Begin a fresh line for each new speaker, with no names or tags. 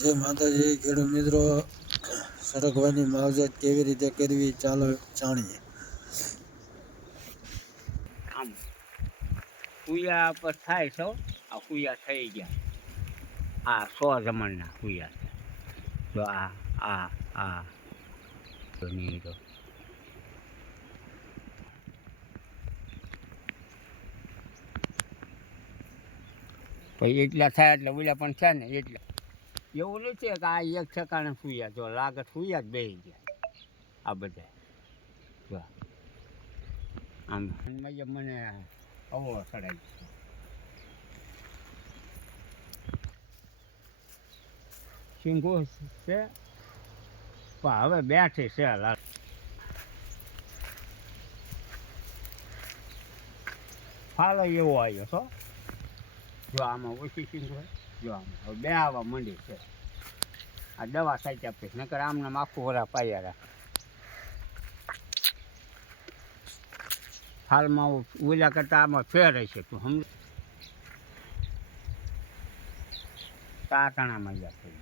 જય માતાજી ખેડૂત મિત્રો, સરગવાની માવજત કેવી રીતે કરવી ચાલો જાણીએ.
કુયા પર થાય છો? આ કુયા થઈ ગયા. આ સો જમણના કુયા છે. જો આ આ આ. તો નહીં તો પછી એટલા થાય એટલે ઓલા પણ છે ને, એટલે. એવું નથી કે આ એક ઠેકાણે સૂયા જો લાગે સૂયા જ બેસી ગયા આ બધા. જો. આમ મને અવો ચડાવી સિંગો છે? પણ હવે બેઠી છે લાલ. ફાલો એવો આવ્યો છો જો આમાં ઓછી સિંધ હોય, જો આમાં. હવે બે આવવા માંડી છે. આ દવા સાચી આપીશ નકર આમને આખું વરા પાયા રાખ. હાલમાં ઓલા કરતાં આમાં ફેર હશે તું હમ તાતણામાં મજા થઈ